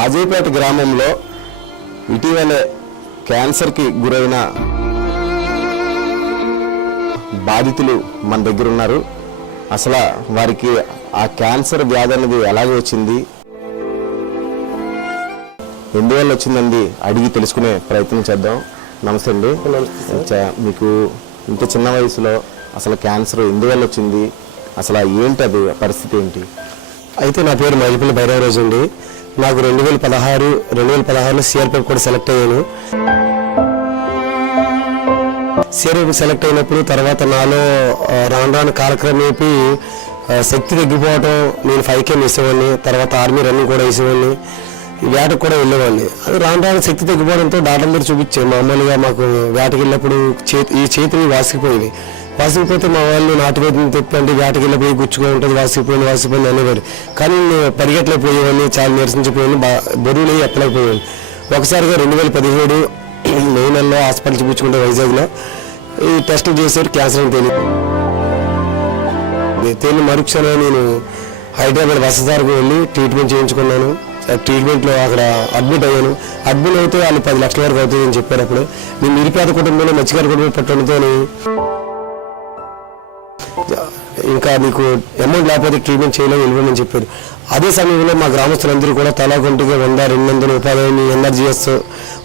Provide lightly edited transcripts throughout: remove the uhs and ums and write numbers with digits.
రాజీపేట గ్రామంలో ఇటీవలే క్యాన్సర్కి గురైన బాధితులు మన దగ్గర ఉన్నారు. అసలు వారికి ఆ క్యాన్సర్ వ్యాధి అనేది ఎలాగ వచ్చింది, ఎందువల్ల వచ్చిందండి అడిగి తెలుసుకునే ప్రయత్నం చేద్దాం. నమస్తే అండి. మీకు ఇంత చిన్న వయసులో అసలు క్యాన్సర్ ఎందువల్ల వచ్చింది, అసలు ఏంటి అది పరిస్థితి ఏంటి? అయితే నా పేరు మైపల్లి భైరవరాజు అండి. నాకు 2016లో సిఆర్పిఎఫ్ కూడా సెలెక్ట్ అయ్యాను. సిఆర్పిఎఫ్ సెలెక్ట్ అయినప్పుడు తర్వాత నాలో రాను కాలక్రమేపీ శక్తి తగ్గిపోవటం, నేను 5K వేసేవాడిని, తర్వాత ఆర్మీ రన్నింగ్ కూడా వేసేవాడిని, వేటకు కూడా వెళ్ళేవాడిని. అది రాను శక్తి తగ్గిపోవడంతో డాక్టర్ దగ్గర చూపించాను. మామూలుగా మాకు వేటకి వెళ్ళినప్పుడు ఈ చేతిని వాసిపోతే మా వాళ్ళు నాటువేదిని తెప్పండి, వేటకి వెళ్ళిపోయి గుచ్చుకో ఉంటుంది, వాసిపోయింది అనేవారు. కానీ నేను పరిగెట్టలేకపోయేవాడిని, చాలా నిరసించిపోయాను, బరువులు ఎక్కలేకపోయాను. ఒకసారిగా 2017 మే నెలలో హాస్పిటల్ చూపించుకుంటే వైజాగ్లో ఈ టెస్టులు చేశారు, క్యాన్సర్ అని తేలి మరుక్షణం నేను హైదరాబాద్ వసతారకు వెళ్ళి ట్రీట్మెంట్ చేయించుకున్నాను. ట్రీట్మెంట్లో అక్కడ అడ్మిట్ అయ్యాను. అడ్మిట్ అయితే వాళ్ళు 10 లక్షల వరకు అవుతుందని చెప్పారు. అప్పుడు నేను నిరుపేద కుటుంబంలో మత్స్యకార కుటుంబం పట్టడంతో ఇంకా మీకు అమౌంట్ లేకపోతే ట్రీట్మెంట్ చేయలేము, వెళ్ళమని చెప్పారు. అదే సమయంలో మా గ్రామస్తులందరూ కూడా తలా కొంటిగా 100-200 ఉపాధి NRGS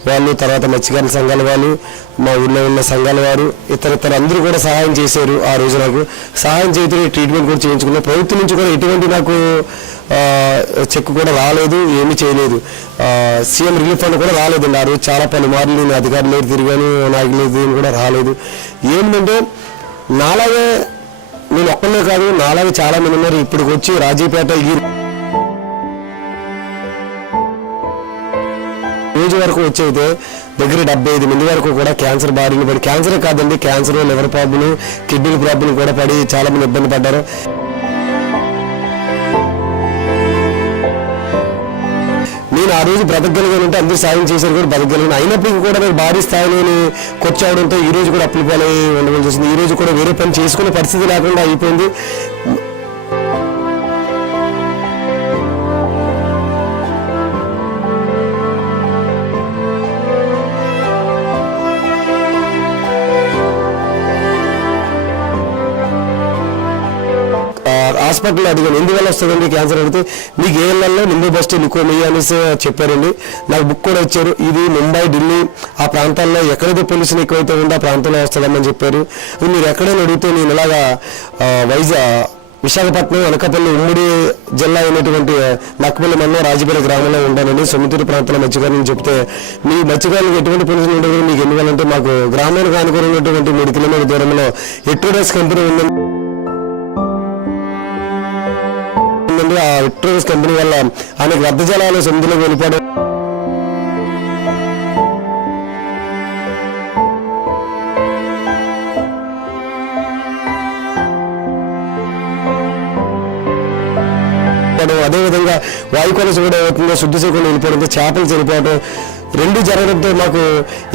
వాళ్ళు, తర్వాత మత్స్యకారుల సంఘాల వాళ్ళు, మా ఊళ్ళో ఉన్న సంఘాల వారు, ఇతర అందరూ కూడా సహాయం చేశారు. ఆ రోజు నాకు సహాయం చేస్తే ట్రీట్మెంట్ కూడా చేయించుకున్నాను. ప్రభుత్వం నుంచి కూడా ఎటువంటి నాకు చెక్ కూడా రాలేదు, ఏమీ చేయలేదు. సీఎం రిలీఫ్ ఫండ్ కూడా రాలేదండి. ఆ రోజు చాలా పలుమార్లు నేను అధికారులు లేదు తిరిగాను, నాయకులు లేదు కూడా రాలేదు. ఏంటంటే నాలాగే నేను ఒక్కనే కాదు, నాలాగే చాలా మంది ఉన్నారు. ఇప్పుడు వచ్చి రాజీపేట ఈ రోజు వరకు వచ్చేది దగ్గర 75 మంది వరకు కూడా క్యాన్సర్ బారిన పడి, క్యాన్సరే కాదండి, cancer, liver problem, kidney problem కూడా పడి చాలా మంది ఇబ్బంది పడ్డారు. నేను ఆ రోజు బ్రతకగలిగానంటే అందరూ సాయం చేశారు కూడా బ్రతకగలిగాను. అయినప్పటికీ కూడా నేను భారీ స్థాయిలో కొచ్చావడంతో ఈ రోజు కూడా అప్పులు పాలై ఉండవలసి వచ్చింది. ఈ రోజు కూడా వేరే పని చేసుకునే పరిస్థితి లేకుండా అయిపోయింది. హాస్పిటల్లో అడిగాను, ఎందువల్ల వస్తుందండి క్యాన్సర్ అడిగితే, మీకు ఏ ఏళ్లలో ముంబై బస్ట్ లుకోమియా అనేసి చెప్పారండి. నాకు బుక్ కూడా ఇచ్చారు. ఇది ముంబై, ఢిల్లీ ఆ ప్రాంతాల్లో ఎక్కడైతే పొల్యూషన్ ఎక్కువైతే ఉందో ఆ ప్రాంతంలో వస్తుందని చెప్పారు. మీరు ఎక్కడైనా అడిగితే నేను ఇలాగా విశాఖపట్నం, అనకాపల్లి ఉమ్మడి జిల్లా అయినటువంటి నక్కపల్లి మండలం రాజీపేట గ్రామంలో ఉండాలని సొమ్మితూరు ప్రాంతంలో మత్స్యకారులను చెప్తే, మీ మత్స్యకారులకు ఎటువంటి పొల్యూషన్ ఉండదు, మీకు ఎందువల్లంటే మాకు గ్రామానికి ఆనుకుని ఉన్నటువంటి 3 కిలోమీటర్ల దూరంలో ఎట్రోడస్ కంపెనీ ఉందండి. ఆ ఎట్రోడస్ కంపెనీ వల్ల ఆయనకు వ్యర్థ జలాలు సముద్రంలోకి వెళ్ళిపోవడం, అదేవిధంగా వాయు కొలస కూడా అవుతుందో, శుద్ధి చేయకుండా వెళ్ళిపోవడంతో చేపలు చనిపోవడం, 2 జరగడంతో మాకు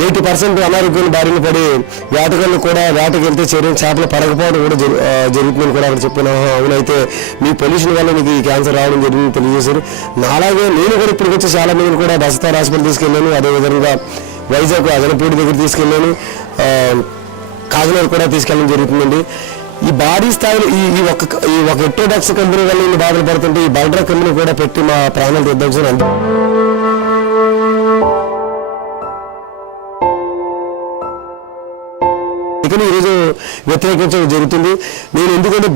80% అనారోగ్యం బారిన పడి వేటగాళ్ళు కూడా వేటకి వెళ్తే చేపలు పడకపోవడం కూడా జరుగుతుందని కూడా అక్కడ చెప్పాను. అవునైతే మీ పొల్యూషన్ వల్ల మీకు ఈ క్యాన్సర్ రావడం జరిగిందని తెలియజేశారు. నాలాగే నేను కూడా ఇప్పుడు వచ్చి చాలా మందిని కూడా బస్తార్ హాస్పిటల్ తీసుకెళ్ళాను. అదేవిధంగా వైజాగ్ అదనపూడి దగ్గర తీసుకెళ్ళాను, కాకినాడ కూడా తీసుకెళ్ళడం జరుగుతుందండి. ఈ భారీ స్థాయిలో ఈ ఒక ఎట్రోడాక్స్ కంపెనీ వల్ల ఇన్ని బాధలు పడుతుంటే ఈ బల్డ్రా కంపెనీ కూడా పెట్టి మా ప్రాణాలు తెద్దాం. అందుకని ఈరోజు వ్యతిరేకించడం జరుగుతుంది. నేను ఎందుకంటే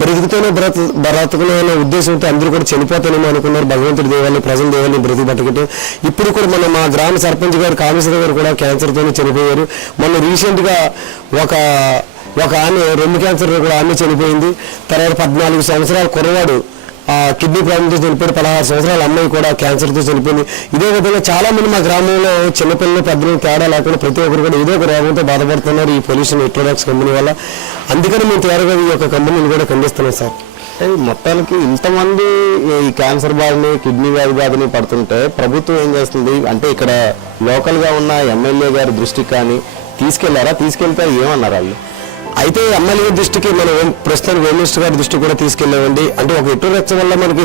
బ్రతకనే ఉద్దేశంతో అందరూ కూడా చనిపోతానేమో అనుకున్నారు. భగవంతుడి దేవాలని, ప్రజల దేవాలని బ్రతికి పట్టుకుంటే ఇప్పుడు కూడా మా గ్రామ సర్పంచ్ గారు, కామేశ్వర గారు కూడా క్యాన్సర్తోనే చనిపోయారు. మొన్న రీసెంట్గా ఒక ఆమె 2 క్యాన్సర్ కూడా ఆమె చనిపోయింది. తర్వాత 14 సంవత్సరాల కుర్రవాడు కిడ్నీ ప్రాబ్లంతో చనిపోయాడు. 16 సంవత్సరాల అమ్మాయి కూడా క్యాన్సర్తో చనిపోయింది. ఇదే విధంగా చాలా మంది మా గ్రామంలో చిన్నపిల్లలు, పెద్దలు తేడా లేకుండా ప్రతి ఒక్కరు కూడా ఏదో ఒక రోగంతో బాధపడుతున్నారు ఈ పొల్యూషన్ ఎట్రోడాక్స్ కంపెనీ వల్ల. అందుకని మేము త్వరగా ఈ యొక్క కంపెనీని కూడా ఖండిస్తున్నాం సార్. మొత్తానికి ఇంతమంది ఈ క్యాన్సర్ బాధని, కిడ్నీ వ్యాధి బాధని పడుతుంటే ప్రభుత్వం ఏం చేస్తుంది అంటే, ఇక్కడ లోకల్గా ఉన్న ఎమ్మెల్యే గారి దృష్టికి కానీ తీసుకెళ్లారా? తీసుకెళ్తే ఏమన్నారు వాళ్ళు? అయితే ఎమ్మెల్యే దృష్టికి మనం ప్రస్తుతం హోమ్ మినిస్టర్ గారి దృష్టికి కూడా తీసుకెళ్ళామండి. అంటే ఒక ఎటు రచ్చ వల్ల మనకి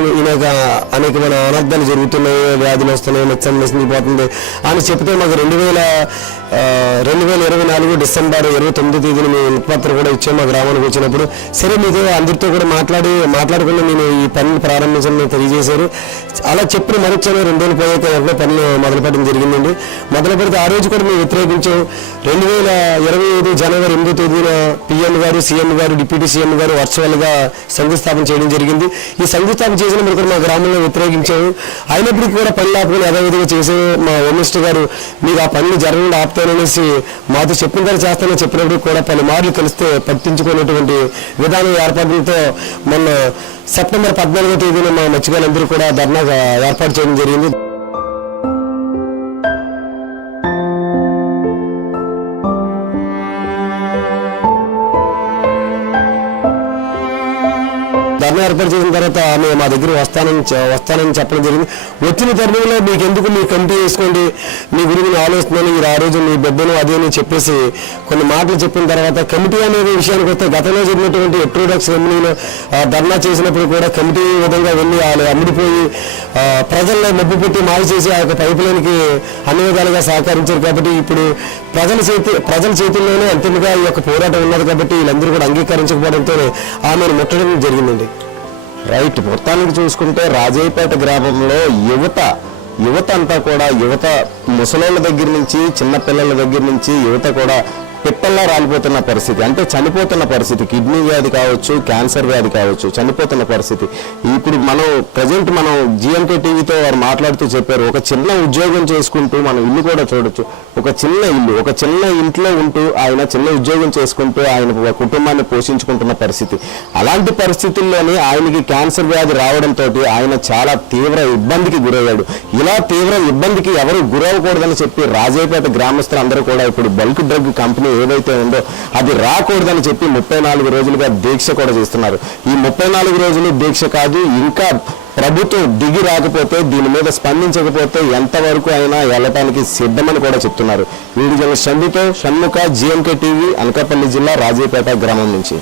అనేకమైన అనర్థాలు జరుగుతున్నాయి, వ్యాధులు వస్తున్నాయి, మెచ్చని పోతుంది అని చెప్తే మాకు 2024 డిసెంబర్ 29 తేదీన మేము వినతిపత్రం కూడా ఇచ్చాము మా గ్రామానికి వచ్చినప్పుడు. సరే మీతో అందరితో కూడా మాట్లాడుకుని నేను ఈ పనులు ప్రారంభించాలని తెలియజేశారు. అలా చెప్పిన మరొచ్చాను 2 రోజులు పోయాక వెంటనే పనులు మొదలుపెట్టడం జరిగిందండి. మొదలు పెడితే ఆ రోజు కూడా మేము వ్యతిరేకించాం. 2025 జనవరి 8వ తేదీన పిఎం గారు, సీఎం గారు, డిప్యూటీ సీఎం గారు వర్చువల్గా శంకుస్థాపన చేయడం జరిగింది. ఈ శంకుస్థాపన చేసినప్పుడు కూడా మా గ్రామంలో వ్యతిరేకించాము. అయినప్పటికీ కూడా పనులు ఆపుకొని యథావిధిగా చేసే మా హోమ్ మినిస్టర్ గారు మీకు ఆ పనులు జరగకుండా ఆపుతాననేసి మాతో చెప్పిన తర్వాత చేస్తానని చెప్పినప్పుడు కూడా పలు మార్లు కలిస్తే పట్టించుకునేటువంటి విధానం ఏర్పడడంతో మొన్న సెప్టెంబర్ 14వ తేదీన మా మత్స్యకారులందరూ కూడా ధర్నాగా ఏర్పాటు చేయడం జరిగింది. ధర్నా ఏర్పాటు చేసిన తర్వాత ఆమె మా దగ్గర వస్తానని చెప్పడం జరిగింది. వచ్చిన తరుణంలో మీకు ఎందుకు మీ కమిటీ వేసుకోండి, మీ గురించి ఆలోచిస్తున్నాను, మీరు ఆ రోజు మీ బిడ్డను అదే అని చెప్పేసి కొన్ని మాటలు చెప్పిన తర్వాత కమిటీ అనేది విషయానికి వస్తే గతంలో జరిగినటువంటి ఎట్రోడాక్స్ కంపెనీలో ధర్నా చేసినప్పుడు కూడా కమిటీ విధంగా వెళ్ళి వాళ్ళు అమ్ముడిపోయి ప్రజల్లో మబ్బు పెట్టి మాయ చేసి ఆ యొక్క పైప్ లైన్కి అన్ని విధాలుగా సహకరించారు. కాబట్టి ఇప్పుడు ప్రజల చేతుల్లోనే అంతిమంగా ఈ యొక్క పోరాటం ఉన్నది. కాబట్టి వీళ్ళందరూ కూడా అంగీకరించకపోవడంతో ఆమెను ముట్టడం జరిగిందండి. రైట్. మొత్తానికి చూసుకుంటే రాజయ్యపేట గ్రామంలో యువత అంతా కూడా ముసలోళ్ళ దగ్గర నుంచి చిన్నపిల్లల దగ్గర నుంచి యువత కూడా పిట్టల్లా రాలిపోతున్న పరిస్థితి, అంటే చనిపోతున్న పరిస్థితి. కిడ్నీ వ్యాధి కావచ్చు, క్యాన్సర్ వ్యాధి కావచ్చు, చనిపోతున్న పరిస్థితి. ఇప్పుడు ప్రజెంట్ మనం జిఎంకే టీవీతో వారు మాట్లాడుతూ చెప్పారు, ఒక చిన్న ఉద్యోగం చేసుకుంటూ మనం ఇల్లు కూడా చూడొచ్చు. ఒక చిన్న ఇంట్లో ఉంటూ ఆయన చిన్న ఉద్యోగం చేసుకుంటూ ఆయన కుటుంబాన్ని పోషించుకుంటున్న పరిస్థితి. అలాంటి పరిస్థితుల్లోనే ఆయనకి క్యాన్సర్ వ్యాధి రావడంతో ఆయన చాలా తీవ్ర ఇబ్బందికి గురయ్యాడు. ఇలా తీవ్ర ఇబ్బందికి ఎవరు గురవ్వకూడదని చెప్పి రాజయ్యపేట గ్రామస్తులు అందరూ కూడా ఇప్పుడు బల్క్ డ్రగ్ కంపెనీ ఏదైతే ఉందో అది రాకూడదని చెప్పి 34 రోజులుగా దీక్ష కూడా చేస్తున్నారు. ఈ 34 రోజులు దీక్ష కాదు, ఇంకా ప్రభుత్వం దిగి రాకపోతే, దీని మీద స్పందించకపోతే ఎంతవరకు అయినా వెళ్ళటానికి సిద్ధమని కూడా చెప్తున్నారు. Video Shanmukha, GMK TV, Anakapalli జిల్లా రాజయ్యపేట గ్రామం నుంచి.